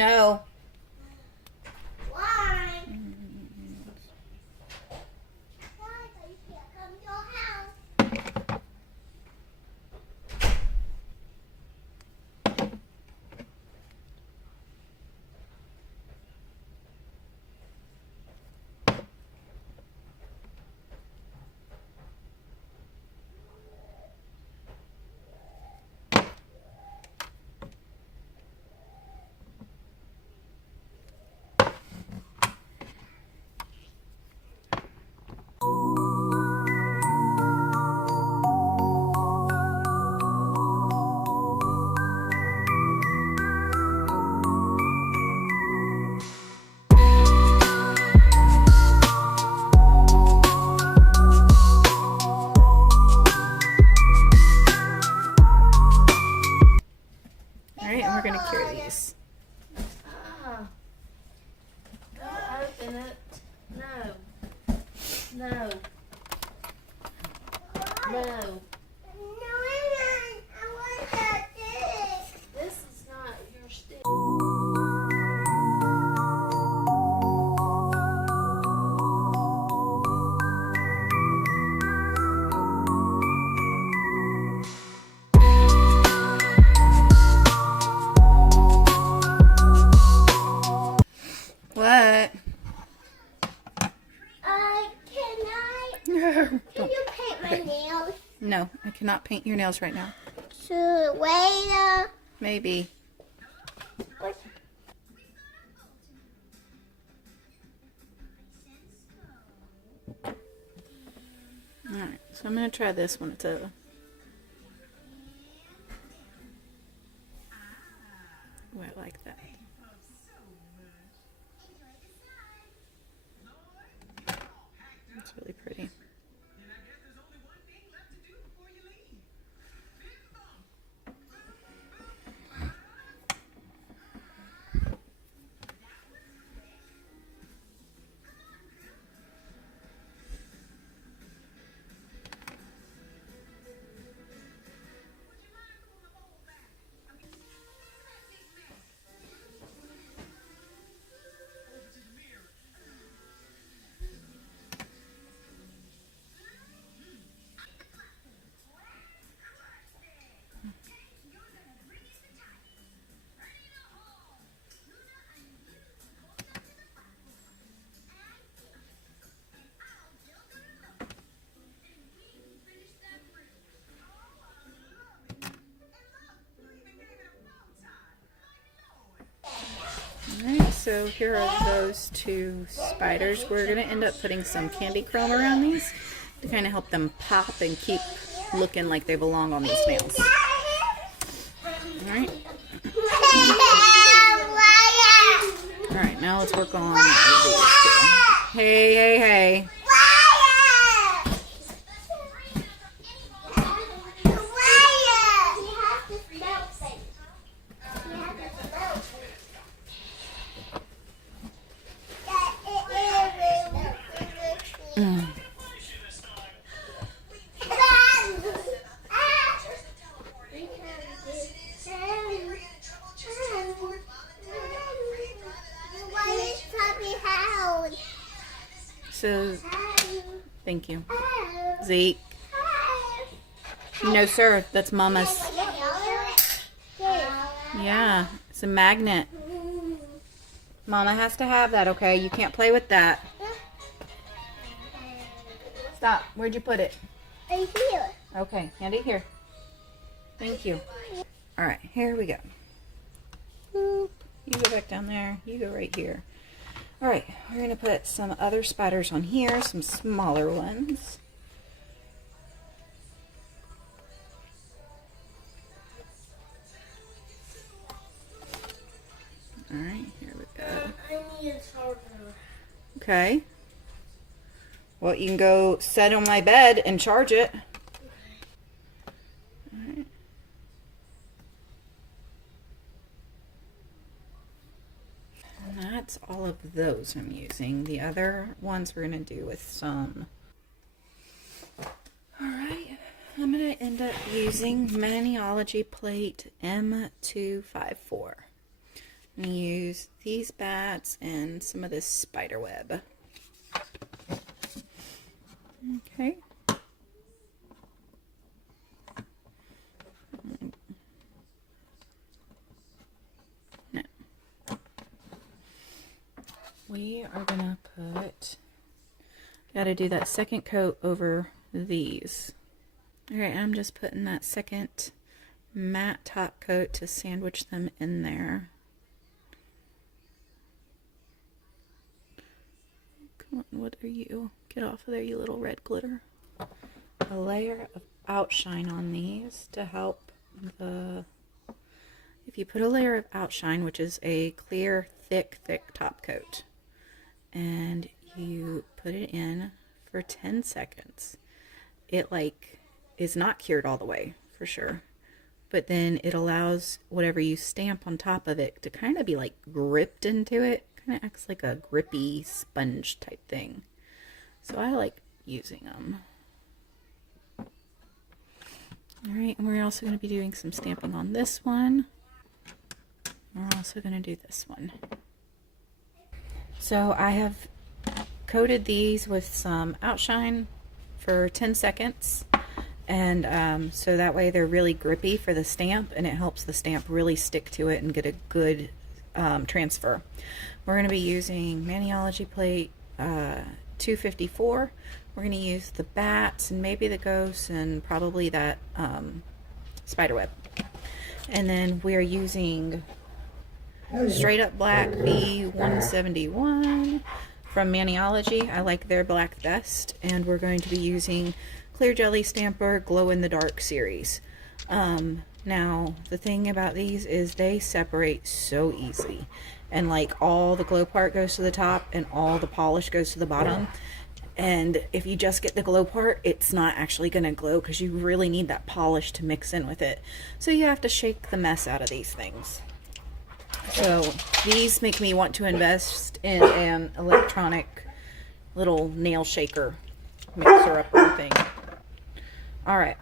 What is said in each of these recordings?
No. Why? Why? You can't come to your house. Alright, and we're going to cure these. Open it. No. No. No. I want that dish. This is not your stick. What? Can you paint my nails? No, I cannot paint your nails right now. So wait. Maybe. Alright, so I'm going to try this one. It's a oh, I like that. That's really pretty. Alright, so here are those two spiders. We're going to end up putting some candy chrome around these to kind of help them pop and keep looking like they belong on these nails. Alright. Alright, now let's work on these two. Hey, hey, hey. So, thank you. Zeke. No, sir. That's Mama's. Yeah, it's a magnet. Mama has to have that, okay? You can't play with that. Stop. Where'd you put it? Right here. Okay, hand it here. Thank you. Alright, here we go. You go back down there. You go right here. Alright, we're going to put some other spiders on here, some smaller ones. Alright, here we go. I need a charger. Okay. Well, you can go set on my bed and charge it. Alright. And that's all of those I'm using. The other ones we're going to do with some. Alright, I'm going to end up using Maniology plate M254. I'm going to use these bats and some of this spider web. Okay. Now, we are going to put, got to do that second coat over these. Alright, I'm just putting that second matte top coat to sandwich them in there. Come on, what are you? Get off of there, you little red glitter. A layer of OutShine on these to help the... If you put a layer of OutShine, which is a clear, thick top coat, and you put it in for 10 seconds, it like is not cured all the way, for sure. But then it allows whatever you stamp on top of it to kind of be like gripped into it. Kind of acts like a grippy sponge type thing. So I like using them. Alright, and we're also going to be doing some stamping on this one. We're also going to do this one. So I have coated these with some OutShine for 10 seconds. And so that way they're really grippy for the stamp, and it helps the stamp really stick to it and get a good transfer. We're going to be using Maniology plate 254. We're going to use the bats and maybe the ghosts and probably that spider web. And then we're using straight up black B171 from Maniology. I like their black best. And we're going to be using Clear Jelly Stamper Glow in the Dark series. Now the thing about these is they separate so easy, and like all the glow part goes to the top and all the polish goes to the bottom. And if you just get the glow part, it's not actually going to glow because you really need that polish to mix in with it. So you have to shake the mess out of these things. So these make me want to invest in an electronic little nail shaker mixer upper thing. Alright,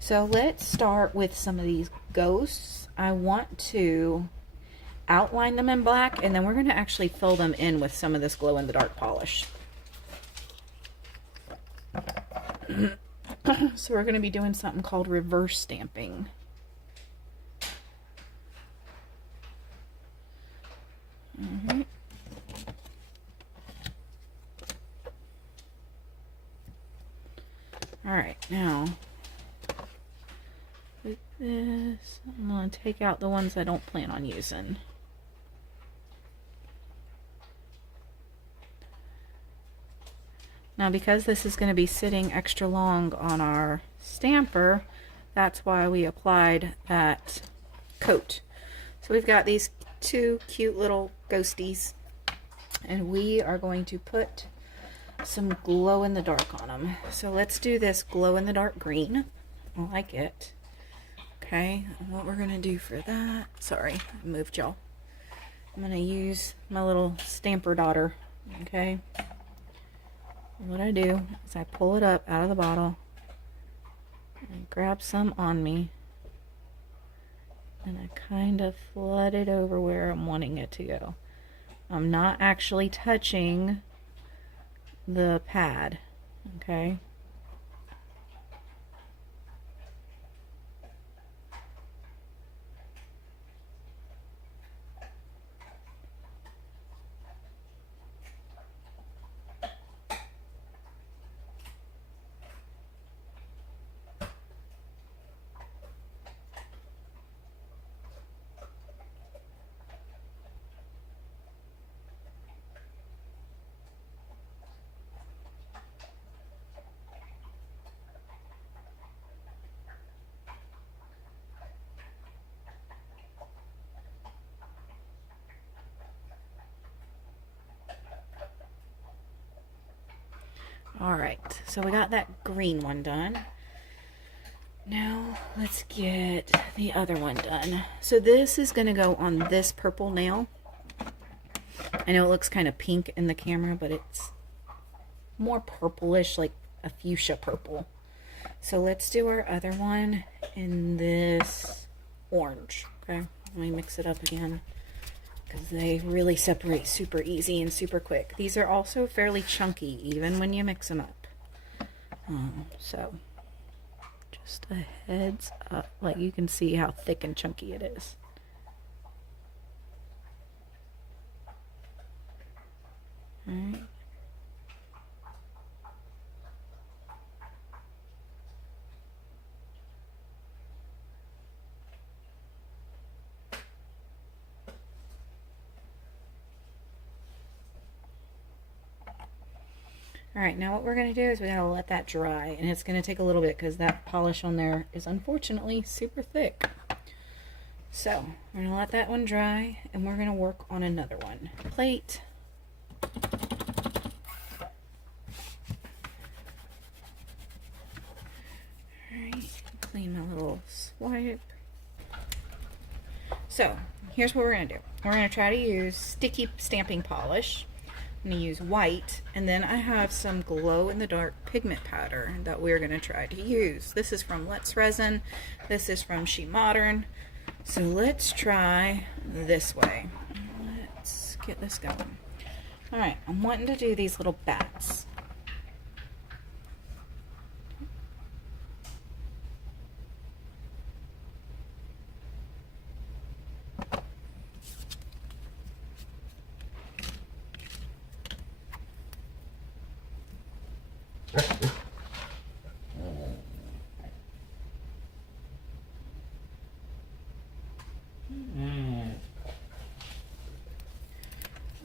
so let's start with some of these ghosts. I want to outline them in black, and then we're going to actually fill them in with some of this glow-in-the-dark polish. So we're going to be doing something called reverse stamping. Alright, now with this, I'm going to take out the ones I don't plan on using. Now because this is going to be sitting extra long on our stamper, that's why we applied that coat. So we've got these two cute little ghosties, and we are going to put some glow in the dark on them. So let's do this glow in the dark green. I like it. Okay, and what we're gonna do for that, sorry, I moved y'all. I'm gonna use my little stamper daughter. Okay, and what I do is I pull it up out of the bottle and grab some on me, and I kind of flood it over where I'm wanting it to go. I'm not actually touching the pad, okay? Alright, so we got that green one done. Now let's get the other one done. So this is going to go on this purple nail. I know it looks kind of pink in the camera, but it's more purplish, like a fuchsia purple. So let's do our other one in this orange. Okay, let me mix it up again, because they really separate super easy and super quick. These are also fairly chunky, even when you mix them up. So, just a heads up. Like, you can see how thick and chunky it is. Alright. Alright, now what we're going to do is we're going to let that dry, and it's going to take a little bit because that polish on there is unfortunately super thick. So, we're going to let that one dry, and we're going to work on another one. Plate. Alright, clean my little swipe. So, here's what we're going to do. We're going to try to use sticky stamping polish. I'm going to use white, and then I have some glow-in-the-dark pigment powder that we're going to try to use. This is from Resin. This is from She Modern. So let's try this way. Let's get this going. Alright, I'm wanting to do these little bats.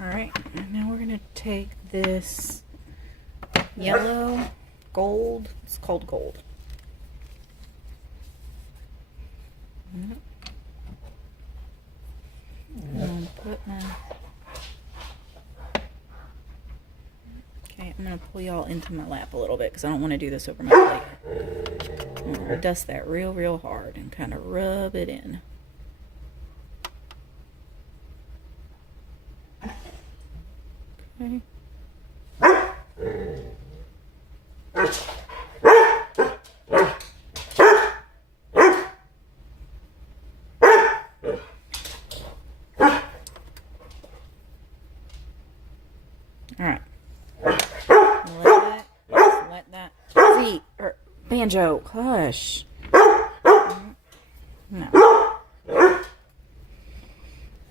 Alright, and now we're going to take this yellow gold, it's called gold. And put my, okay, I'm going to pull y'all into my lap a little bit because I don't want to do this over my plate. I'm going to dust that real hard and kind of rub it in. Okay. Alright. Let that see, or banjo, hush. No.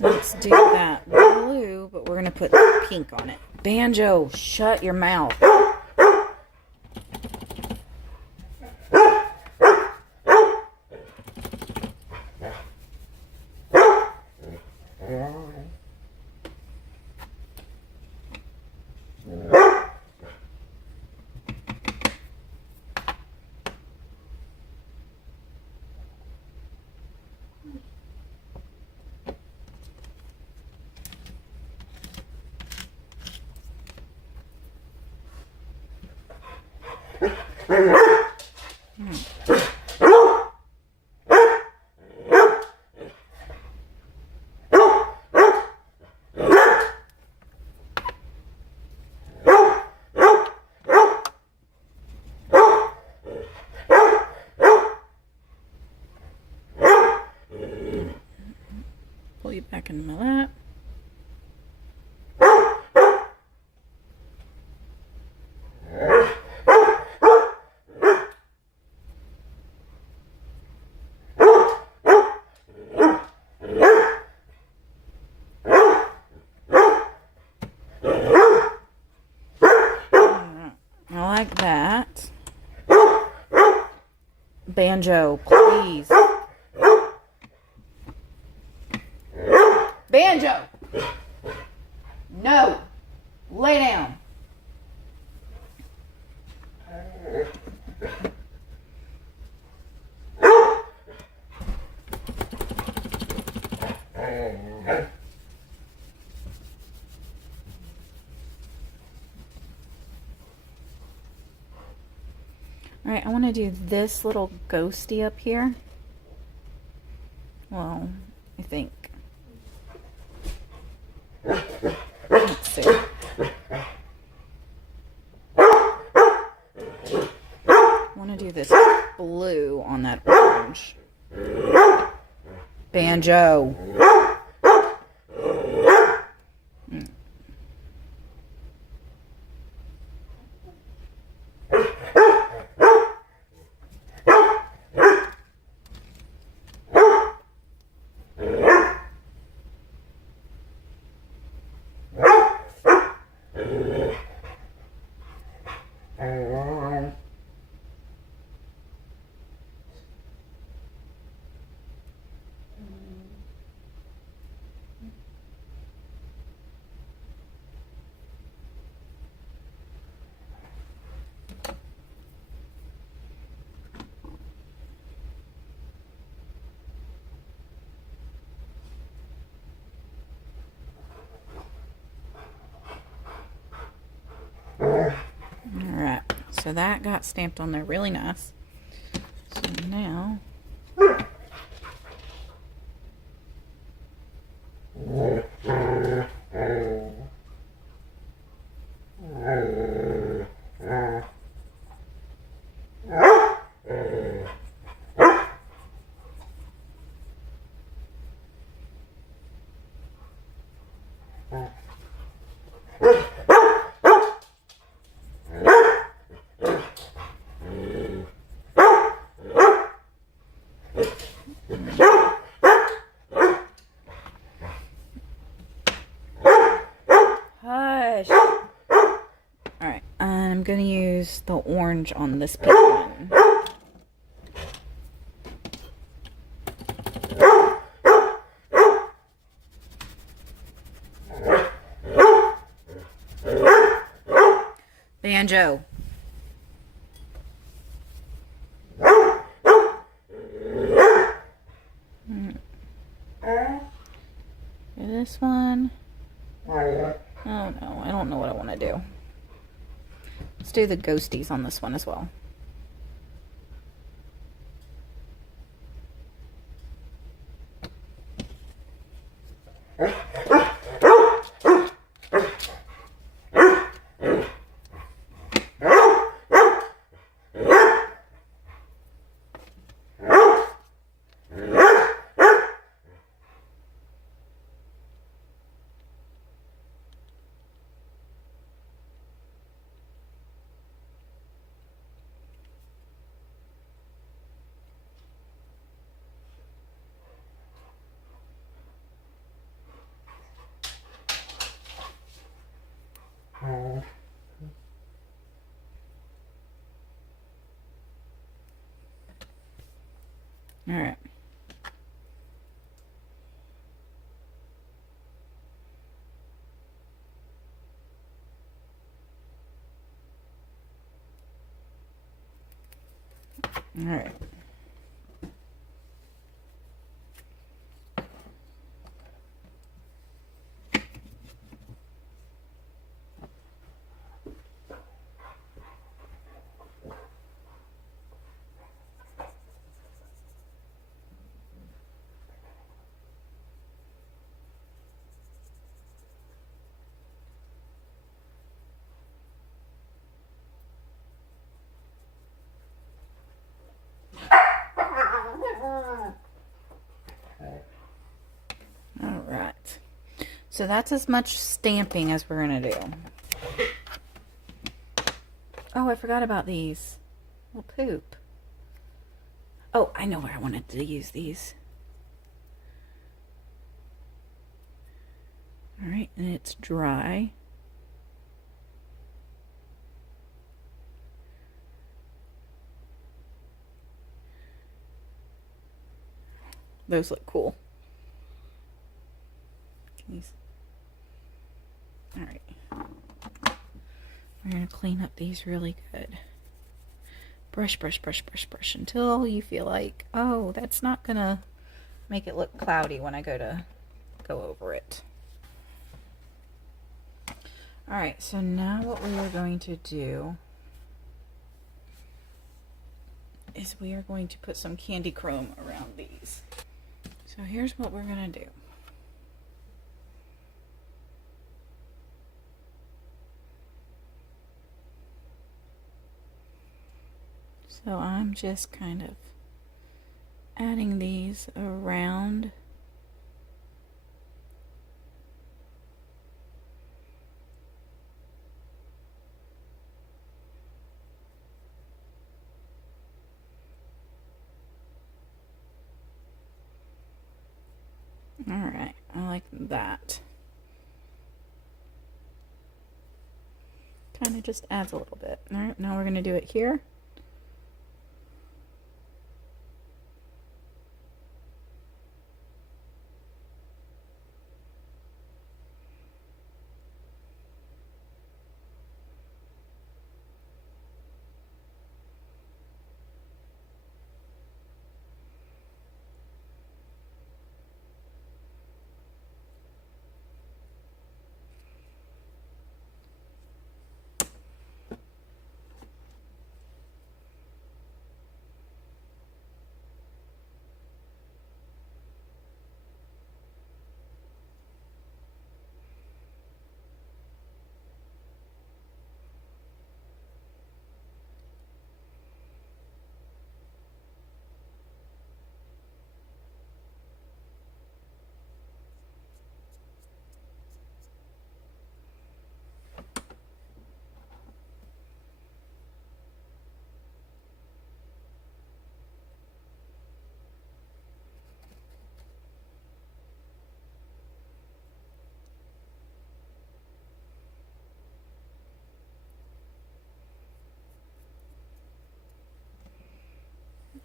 Let's do that blue, but we're going to put pink on it. Banjo, shut your mouth. Pull you back into my lap. I like that. Banjo, please. Banjo! No! Lay down. Alright, I want to do this little ghosty up here. Well, I think. Let's see. I want to do this blue on that orange. Banjo. So that got stamped on there really nice. So now... Hush. Alright, I'm going to use the orange on this pink one. Banjo. This one. Oh no, I don't know what I want to do. Let's do the ghosties on this one as well. All right. All right. Alright, so that's as much stamping as we're going to do. Oh, I forgot about these. Well, poop. Oh, I know where I wanted to use these. Alright, and it's dry. Those look cool. Alright. We're going to clean up these really good. Brush, brush, brush, brush, brush until you feel like, oh, that's not going to make it look cloudy when I go over it. Alright, so now what we are going to do is we are going to put some candy chrome around these. So here's what we're going to do. So I'm just kind of adding these around. All right, I like that. Kind of just adds a little bit. All right, now we're going to do it here.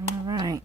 All right.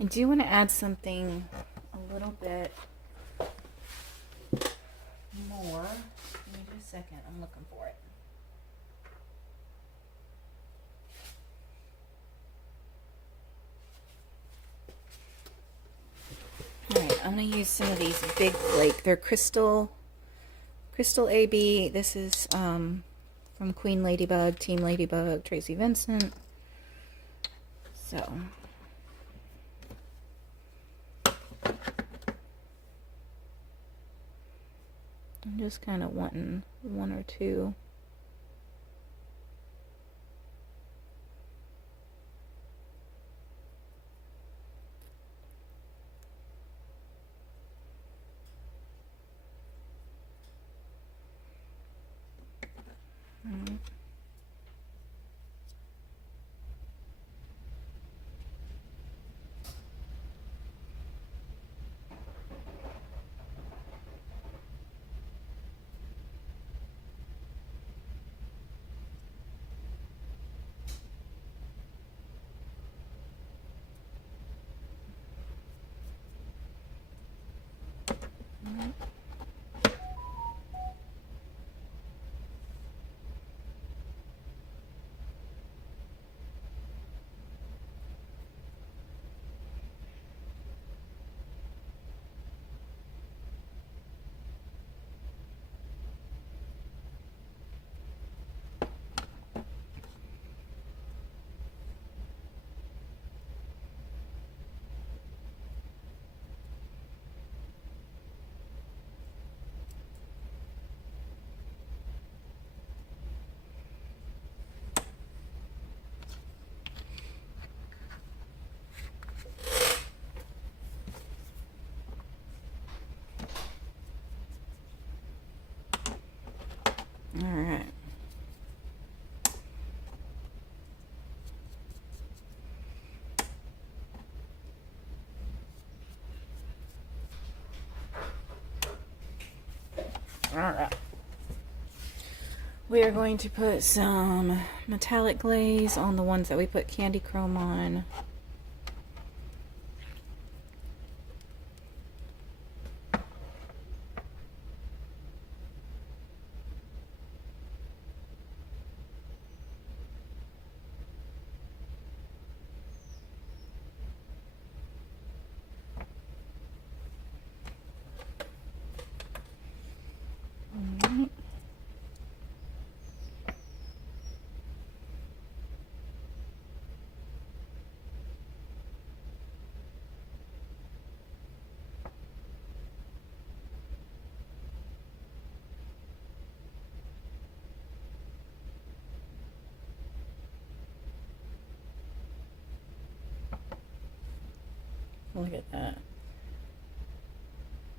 I do want to add something a little bit more. Give me just a second. I'm looking for it. Alright, I'm going to use some of these big flake. They're Crystal AB. This is from Queen Ladybug, Team Ladybug, Tracy Vinson. So... I'm just kind of wanting one or two. All right. All right. We are going to put some metallic glaze on the ones that we put candy chrome on. Look at that.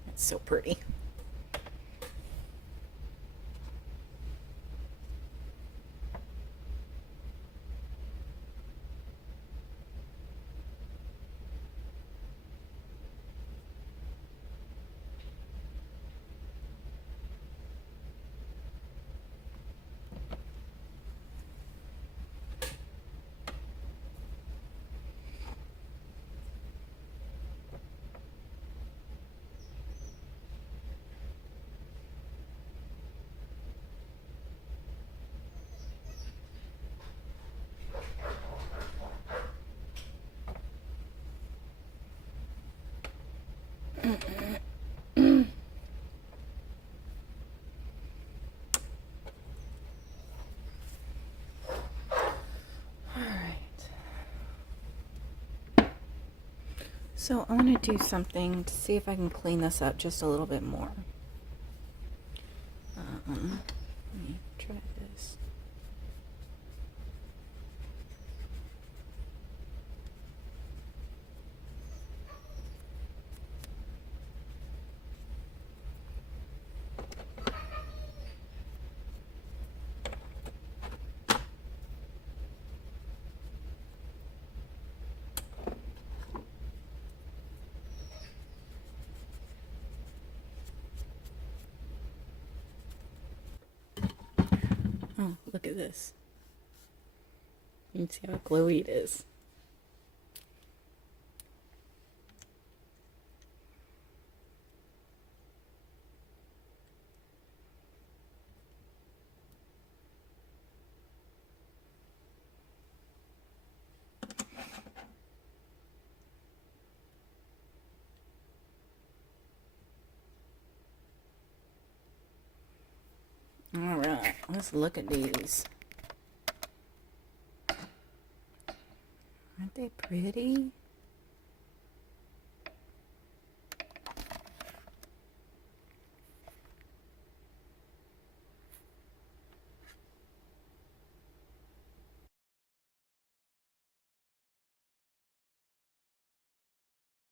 That's so pretty. So I want to do something to see if I can clean this up just a little bit more. Let me try this. Oh, look at this. You can see how glowy it is. All right, let's look at these. Aren't they pretty?